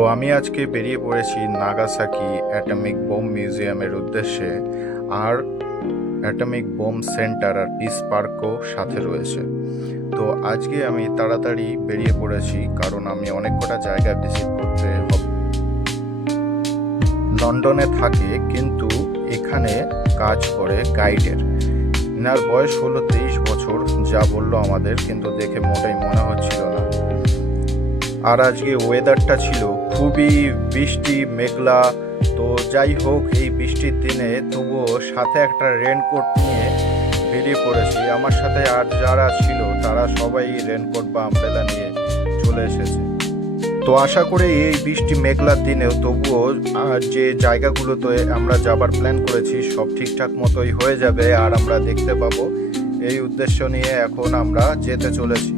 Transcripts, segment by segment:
তো আমি আজকে বেরিয়ে পড়েছি নাগাসাকি অ্যাটমিক বোম মিউজিয়ামের উদ্দেশ্যে। আর অ্যাটমিক বোম সেন্টার আর পিস পার্কও সাথে রয়েছে। তো আজকে আমি তাড়াতাড়ি বেরিয়ে পড়েছি, কারণ আমি অনেক কটা জায়গা ভিজিট করতে হবে। লন্ডনে থাকে, কিন্তু এখানে কাজ করে গাইডের। এনার বয়স হলো 23 বছর, যা বললো আমাদের, কিন্তু দেখে মোটেই মনে হচ্ছিল না। আর আজকে ওয়েদারটা ছিল খুবই বৃষ্টি মেঘলা। তো যাই হোক, এই বৃষ্টির দিনে তবুও সাথে একটা রেনকোট নিয়ে বেরিয়ে পড়েছি। আমার সাথে আর যারা ছিল তারা সবাই রেনকোট বা আমব্রেলা নিয়ে চলে এসেছে। তো আশা করি এই বৃষ্টি মেঘলার দিনেও তবুও যে জায়গাগুলোতে আমরা যাবার প্ল্যান করেছি সব ঠিকঠাক মতোই হয়ে যাবে, আর আমরা দেখতে পাবো। এই উদ্দেশ্য নিয়ে এখন আমরা যেতে চলেছি।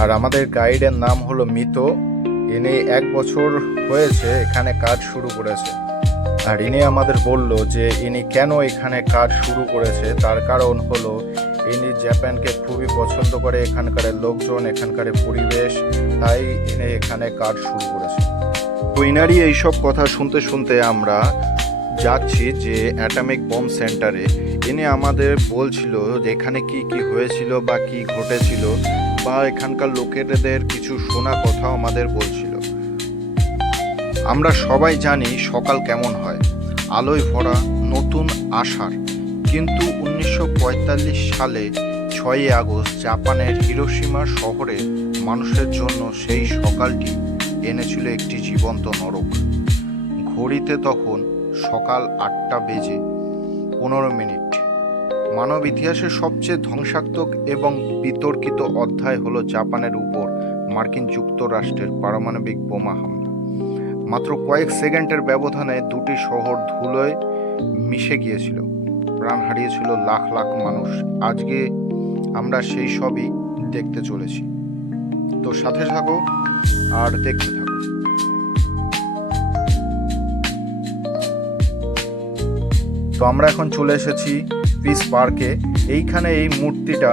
আর আমাদের গাইডের নাম হলো মিতো। ইনি 1 বছর হয়েছে এখানে কাজ শুরু করেছে। আর ইনি আমাদের বলল যে ইনি কেন এখানে কাজ শুরু করেছে। তার কারণ হলো ইনি জাপানকে খুবই পছন্দ করে, এখানকার লোকজন, এখানকার পরিবেশ, তাই ইনি এখানে কাজ শুরু করেছে। তো ইনারই এইসব কথা শুনতে শুনতে আমরা যাচ্ছি যে অ্যাটমিক বোম সেন্টারে। ইনি আমাদের বলছিল যে এখানে কি কি হয়েছিল বা কি ঘটেছিল, বা এখানকার লোকেদের কিছু শোনা কথাও আমাদের বলছিল। আমরা সবাই জানি সকাল কেমন হয়, আলোয় ভরা, নতুন আশার। কিন্তু 1945 সালে 6ই আগস্ট জাপানের হিরোশিমা শহরে মানুষের জন্য সেই সকালটি এনেছিল একটি জীবন্ত নরক। ঘড়িতে তখন সকাল 8টা বেজে 15 মিনিট। মানব ইতিহাসের সবচেয়ে ধ্বংসাত্মক এবং বিতর্কিত অধ্যায় হলো জাপানের উপর মার্কিন যুক্তরাষ্ট্রের পারমাণবিক বোমা হামলা। মাত্র কয়েক সেকেন্ডের ব্যবধানে দুটি শহর ধুলোয় মিশে গিয়েছিল, প্রাণ হারিয়েছিল লাখ লাখ মানুষ। আজকে আমরা সেই সবই দেখতে চলেছি। তো সাথে থাকো আর দেখতে থাকো। তো আমরা এখন চলে এসেছি পিস পার্কে। এইখানে এই মূর্তিটা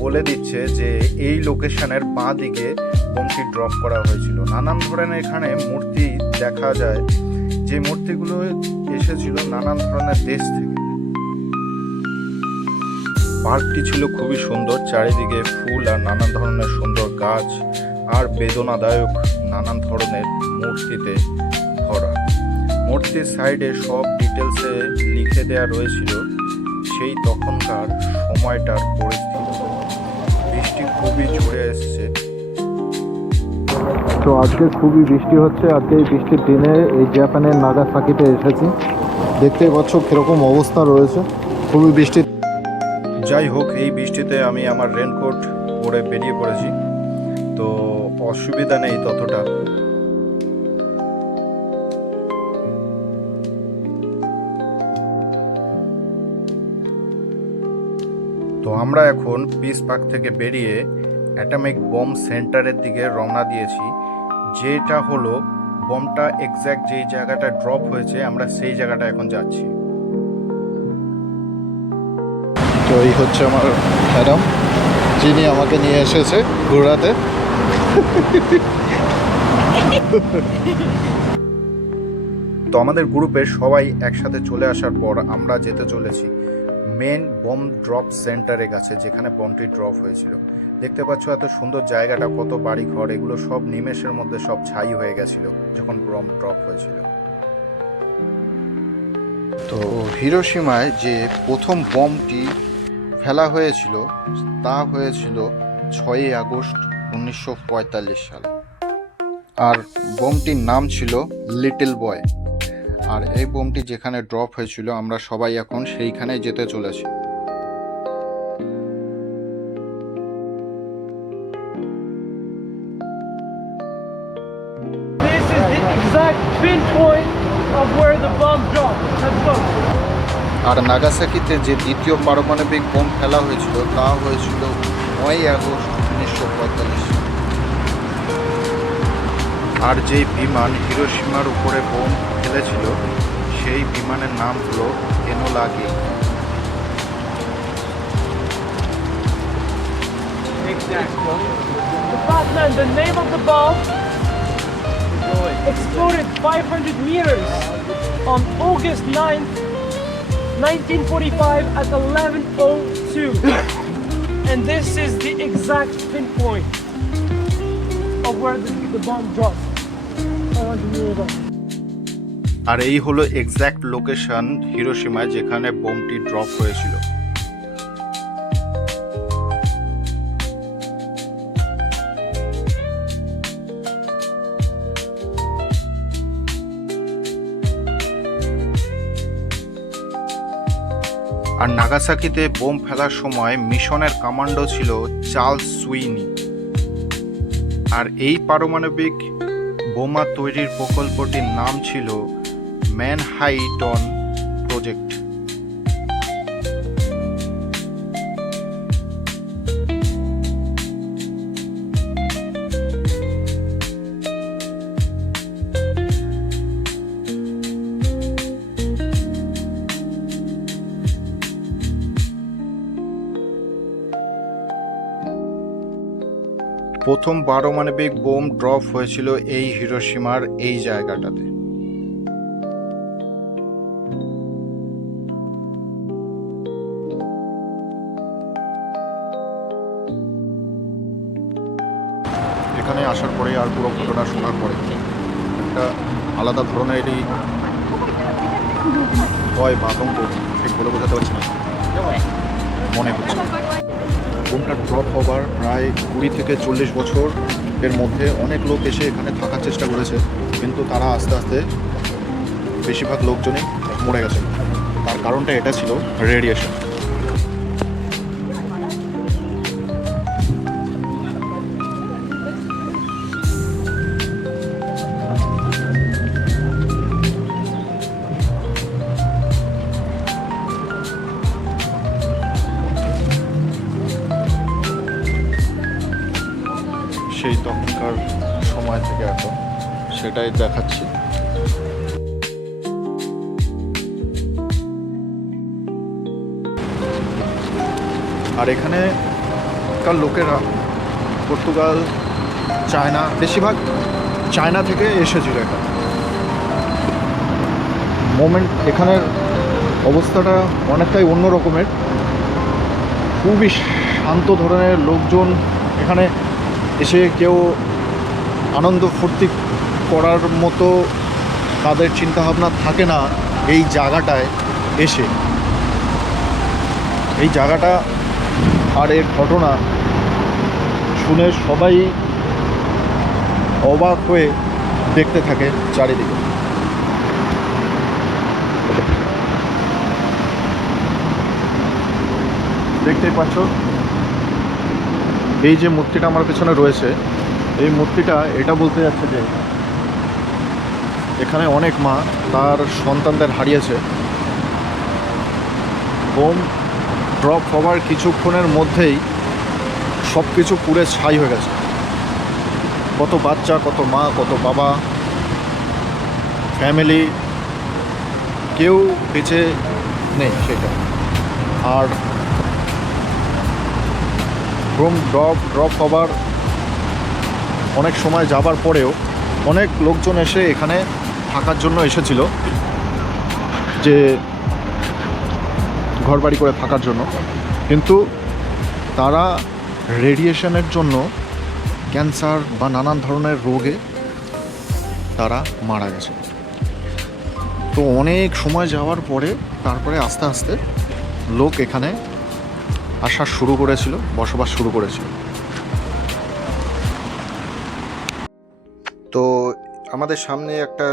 বলে দিচ্ছে যে এই লোকেশনের বাঁ দিকে বোমটি ড্রপ করা হয়েছিল। নানান ধরনের এখানে মূর্তি দেখা যায়, যে মূর্তিগুলো এসেছিল নানান ধরনের দেশ থেকে। পার্কটি ছিল খুবই সুন্দর, চারিদিকে ফুল আর নানান ধরনের সুন্দর গাছ আর বেদনাদায়ক নানান ধরনের মূর্তিতে ভরা। মূর্তির সাইডে সব ডিটেলসে লিখে দেওয়া রয়েছিল সেই তখনকার সময়টার পরিস্থিতি। বৃষ্টি খুবই জোরে এসছে। তো আজকে খুবই বৃষ্টি হচ্ছে। আজকে এই বৃষ্টির দিনে এই জাপানের নাগাসাকিতে এসেছি। দেখতে পাচ্ছ কিরকম অবস্থা রয়েছে, খুবই বৃষ্টি। যাই হোক, এই বৃষ্টিতে আমি আমার রেনকোট পরে বেরিয়ে পড়েছি, তো অসুবিধা নেই ততটা। তো আমরা এখন পিস পার্ক থেকে বেরিয়ে অ্যাটমিক বোম সেন্টারের দিকে রওনা দিয়েছি, যেটা হলো বোমটা এক্স্যাক্ট যেই জায়গাটা ড্রপ হয়েছে আমরা সেই জায়গাটা এখন যাচ্ছি। তো এই হচ্ছে আমার ম্যাডাম, যিনি আমাকে নিয়ে এসেছে ঘোরাতে। তো আমাদের গ্রুপের সবাই একসাথে চলে আসার পর আমরা যেতে চলেছি মেন বোম ড্রপ সেন্টারের কাছে, যেখানে বোমটি ড্রপ হয়েছিল। দেখতে পাচ্ছ এত সুন্দর জায়গাটা, কত বাড়ি ঘর, এগুলো সব নিমেষের মধ্যে সব ছাই হয়ে গেছিল যখন বোম ড্রপ হয়েছিল। তো হিরোশিমায় যে প্রথম বোমটি ফেলা হয়েছিল তা হয়েছিল 6ই আগস্ট 1945 সালে। আর বোমটির নাম ছিল লিটল বয়। আর এই বোমটি যেখানে ড্রপ হয়েছিল আমরা সবাই এখন সেইখানে যেতে চলেছি। This is the exact pinpoint of where the bomb dropped. Let's go. আর নাগাসাকিতে যে দ্বিতীয় পারমাণবিক বোম ফেলা হয়েছিল তা হয়েছিল 9ই আগস্ট 1945 সালে। আর যেই বিমান হিরোশিমার উপরে বোম ফেলেছিল সেই বিমানের নাম হলো এনোলা গে। Exactly. The Batman, the name of the bomb is Roy. exploded 500 meters on August 9th, 1945 at 11:02. And this is the exact pinpoint of where the bomb dropped 500 meters on. আর এই হলো এক্স্যাক্ট লোকেশন হিরোশিমায় যেখানে বোমটি drop হয়েছিল। আর নাগাসাকিতে bomb ফেলার সময় মিশনের commando ছিল Charles সুইনি। আর এই পারমাণবিক বোমা তৈরির প্রকল্পটির নাম ছিল ম্যানহাটন প্রজেক্ট। প্রথম পারমাণবিক বোম ড্রপ হয়েছিল এই হিরোশিমার এই জায়গাটাতে। এখানে আসার পরে আর পুরো ঘটনা শোনার পরে একটা আলাদা ধরনেরই ভয় বা আতঙ্ক, ঠিক বলে বোঝাতে পারছি না, মনে হচ্ছে। বোমটা ড্রপ হবার প্রায় 20 থেকে 40 বছর এর মধ্যে অনেক লোক এসে এখানে থাকার চেষ্টা করেছে, কিন্তু তারা আস্তে আস্তে বেশিরভাগ লোকজনই মরে গেছে। তার কারণটা এটা ছিল রেডিয়েশন। সেই তখনকার সময় থেকে এখন সেটাই দেখাচ্ছি। আর এখানেকার লোকেরা পর্তুগাল, চায়না, বেশিরভাগ চায়না থেকে এসেছিল এখানে। মোমেন্ট এখানের অবস্থাটা অনেকটাই অন্য রকমের, খুবই শান্ত ধরনের লোকজন এখানে এসে কেউ আনন্দ ফুর্তি করার মতো তাদের চিন্তাভাবনা থাকে না। এই জায়গাটায় এসে এই জায়গাটা আর এর ঘটনা শুনে সবাই অবাক হয়ে দেখতে থাকে চারিদিকে। দেখতেই পাচ্ছ এই যে মূর্তিটা আমার পেছনে রয়েছে, এই মূর্তিটা এটা বলতে যাচ্ছে যে এখানে অনেক মা তার সন্তানদের হারিয়েছে। বোম ড্রপ হওয়ার কিছুক্ষণের মধ্যেই সব কিছু পুড়ে ছাই হয়ে গেছে। কত বাচ্চা, কত মা, কত বাবা, ফ্যামিলি, কেউ বেঁচে নেই সেটা। আর বোম ড্রপ হবার অনেক সময় যাবার পরেও অনেক লোকজন এসে এখানে থাকার জন্য এসেছিল, যে ঘরবাড়ি করে থাকার জন্য, কিন্তু তারা রেডিয়েশনের জন্য ক্যান্সার বা নানান ধরনের রোগে তারা মারা গেছে। তো অনেক সময় যাওয়ার পরে তারপরে আস্তে আস্তে লোক এখানে আসা শুরু করেছিল, বসবাস শুরু করেছিল। তো আমাদের সামনে একটা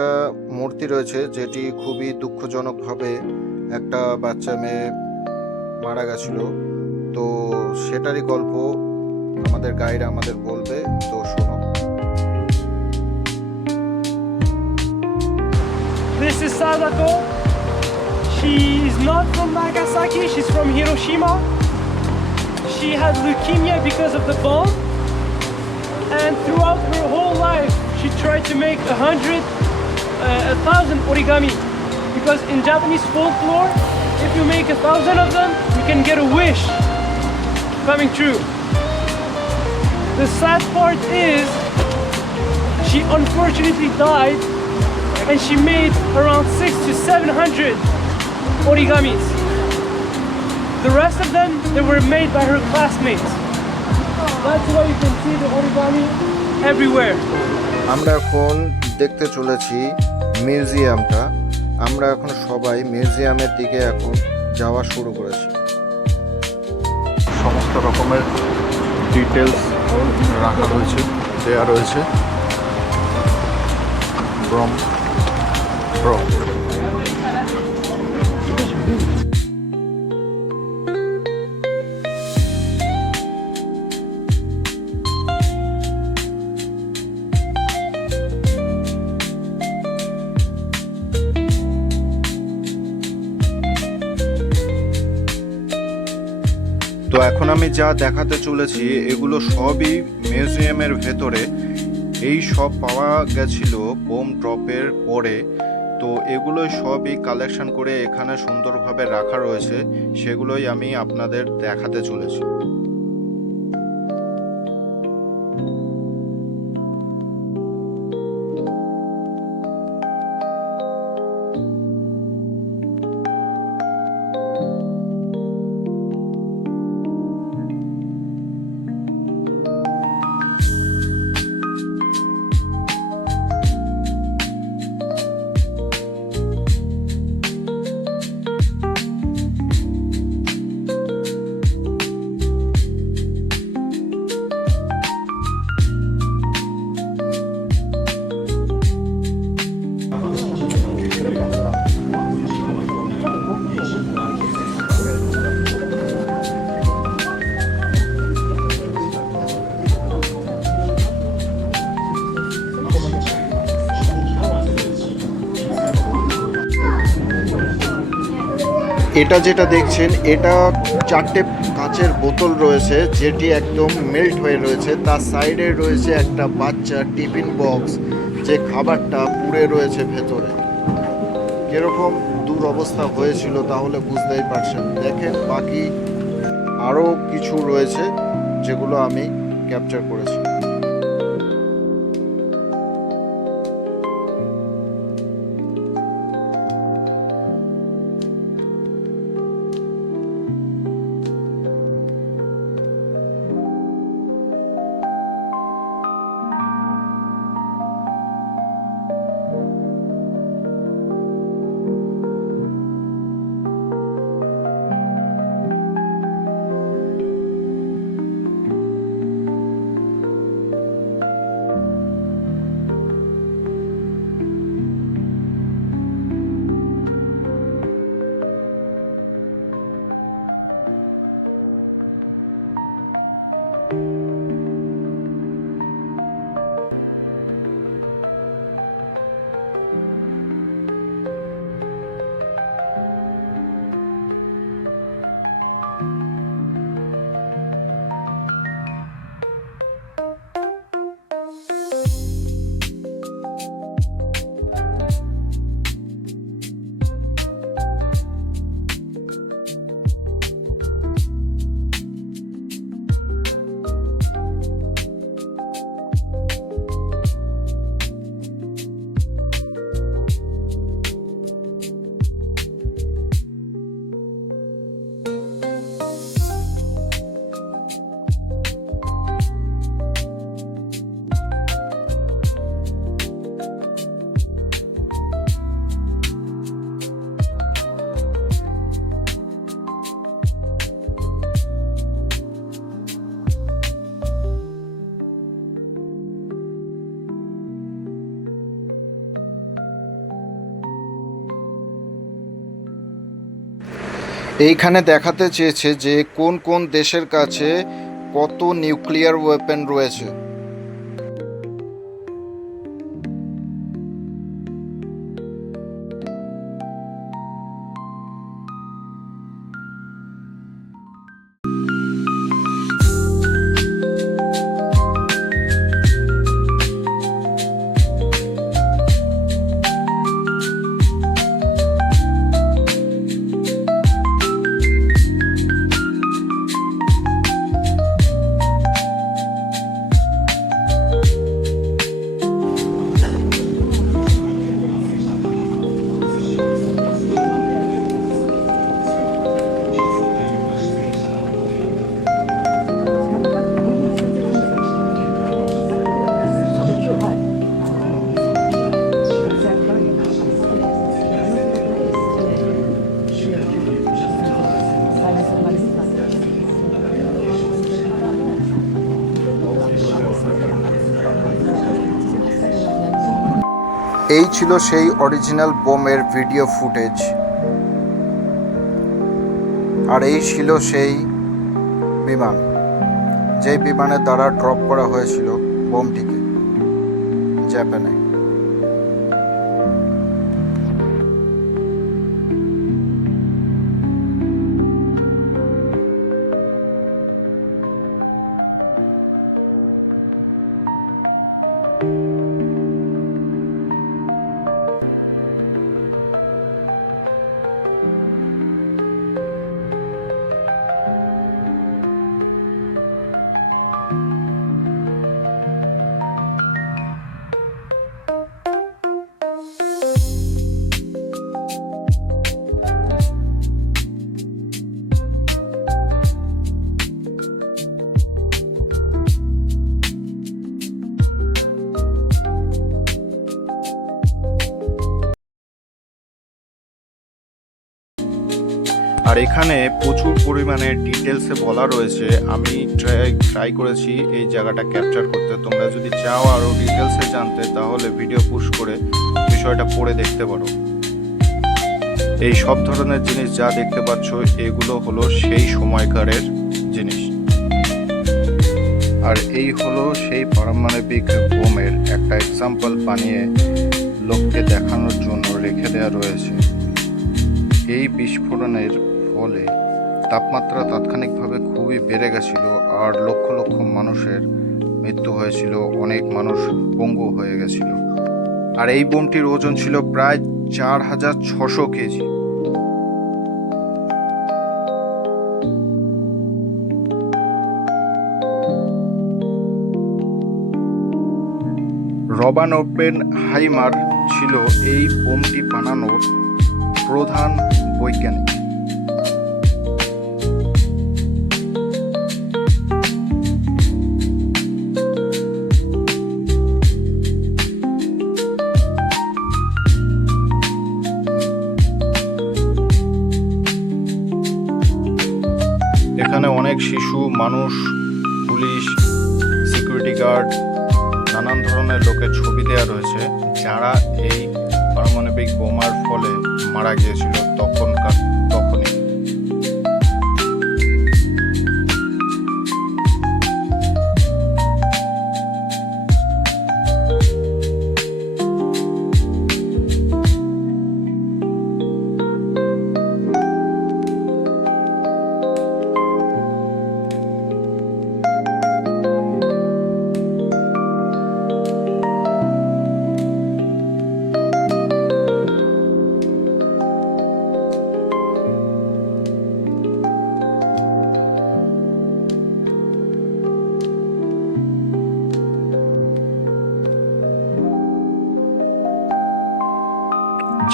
মূর্তি রয়েছে যেটি খুবই দুঃখজনকভাবে একটা বাচ্চা মেয়ে মারা গেছিল। তো সেটারই গল্প আমাদের গাইড আমাদের বলবে, তো শোনো। This is Sadako. She is not from Nagasaki, she's from Hiroshima. She had leukemia because of the bomb, and throughout her whole life she tried to make 1,000 origami, because in Japanese folklore, if you make 1,000 of them, you can get a wish coming true. The sad part is She unfortunately died, and she made around 600 to 700 origamis. The rest of them, they were made by her classmates. That's why you can see the origami everywhere. আমরা এখন দেখতে চলেছি মিউজিয়ামটা। আমরা এখন সবাই মিউজিয়ামের দিকে এখন যাওয়া শুরু করেছি। সমস্ত রকমের ডিটেলস রাখা রয়েছে, দেয়া রয়েছে। তো এখন আমি যা দেখাতে চলেছি এগুলো সবই মিউজিয়ামের ভেতরে। এই সব পাওয়া গেছিল বোম ড্রপের পরে। তো এগুলোই সবই কালেকশন করে এখানে সুন্দরভাবে রাখা রয়েছে, সেগুলোই আমি আপনাদের দেখাতে চলেছি। এটা যেটা দেখছেন, এটা 4টে কাচের বোতল রয়েছে যেটি একদম মেল্ট হয়ে রয়েছে। তার সাইডে রয়েছে একটা বাচ্চা টিফিন বক্স, যে খাবারটা পুড়ে রয়েছে ভেতরে। কিরকম দুরবস্থা হয়েছিল তাহলে বুঝতেই পারছেন। দেখেন বাকি আরও কিছু রয়েছে যেগুলো আমি ক্যাপচার করেছি। এইখানে দেখাতে চেয়েছে যে কোন কোন দেশের কাছে কত নিউক্লিয়ার ওয়েপন রয়েছে। এই ছিল সেই অরিজিনাল বোমের ভিডিও ফুটেজ, আর এই ছিল সেই বিমান, যেই বিমানের দ্বারা ড্রপ করা হয়েছিল বোমটিকে জাপানে। আর এখানে প্রচুর পরিমাণে ডিটেলসে বলা রয়েছে। আমি ট্রাই করেছি এই জায়গাটা ক্যাপচার করতে। তোমরা যদি চাও আরও ডিটেলসে জানতে, তাহলে ভিডিও পুশ করে বিষয়টা পড়ে দেখতে পারো। এই সব ধরনের জিনিস যা দেখতে পাচ্ছ, এগুলো হলো সেই সময়কারের জিনিস। আর এই হলো সেই পারমাণবিক বোমের একটা এক্সাম্পল বানিয়ে লোককে দেখানোর জন্য রেখে দেওয়া রয়েছে। এই বিস্ফোরণের ফলে তাপমাত্রা তাৎক্ষণিকভাবে খুবই বেড়ে গেছিল, আর লক্ষ লক্ষ মানুষের মৃত্যু হয়েছিল, অনেক মানুষ পঙ্গু হয়ে গেছিল। আর এই বোমটির ওজন ছিল প্রায় 4600 কেজি। রবার্ট ওপেনহাইমার ছিল এই বোমটি বানানোর প্রধান বৈজ্ঞানিক। এখানে অনেক শিশু, মানুষ, পুলিশ, সিকিউরিটি গার্ড, নানান ধরনের লোকের ছবি দেওয়া রয়েছে, যারা এই পারমাণবিক বোমার ফলে মারা গিয়েছিল তখনই।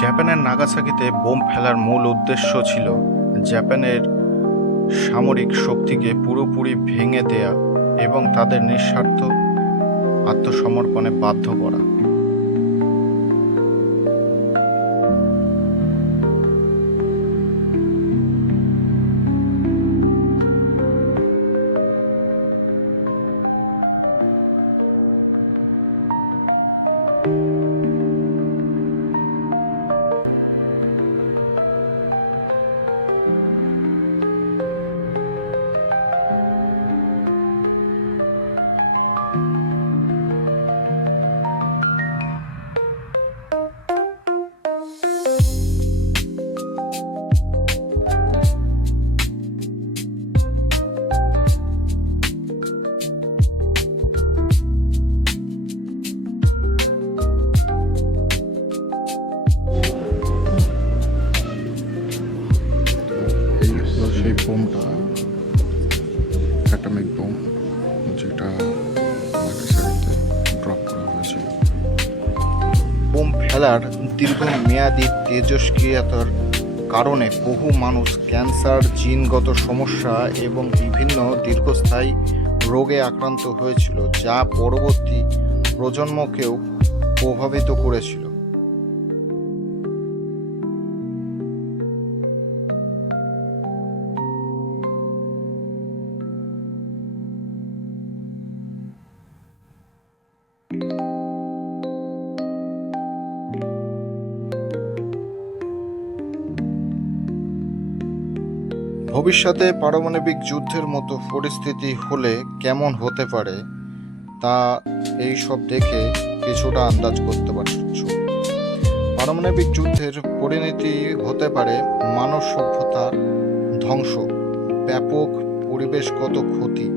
জাপানের নাগাসাকিতে বোম ফেলার মূল উদ্দেশ্য ছিল জাপানের সামরিক শক্তিকে পুরোপুরি ভেঙে দেয়া এবং তাদের নিঃস্বার্থ আত্মসমর্পণে বাধ্য করা। সেই বোমটা অ্যাটমিক বোম, যেটা নাগাসাকিতে ড্রপ করা হয়েছিল। বোম ফেলার দীর্ঘমেয়াদী তেজস্ক্রিয়তার কারণে বহু মানুষ ক্যান্সার, জিনগত সমস্যা এবং বিভিন্ন দীর্ঘস্থায়ী রোগে আক্রান্ত হয়েছিল, যা পরবর্তী প্রজন্মকেও প্রভাবিত করেছিল। ভবিষ্যতে পারমাণবিক যুদ্ধের মতো পরিস্থিতি হলে কেমন হতে পারে তা এই সব দেখে কিছুটা আন্দাজ করতে পারছো। পারমাণবিক যুদ্ধের পরিণতি হতে পারে মানব সভ্যতার ধ্বংস, ব্যাপক পরিবেশগত ক্ষতি।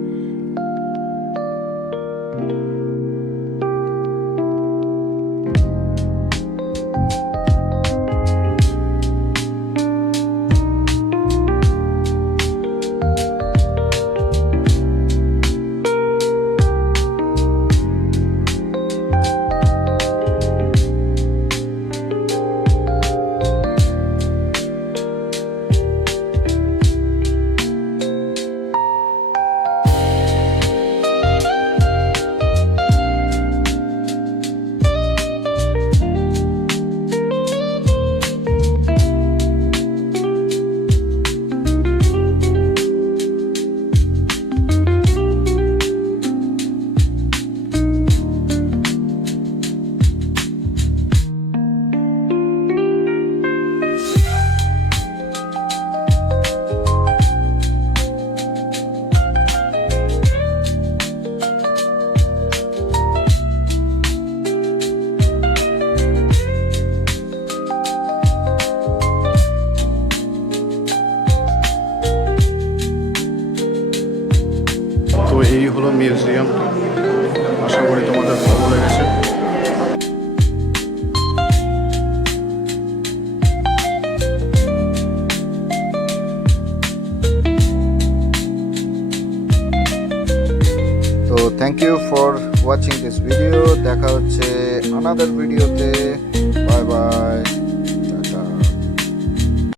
তো এই হলো মিউজিয়াম, আশা করি তোমাদের ভালো লেগেছে। তো thank you for watching this video. দেখা হচ্ছে আনাদার ভিডিওতে। Bye by.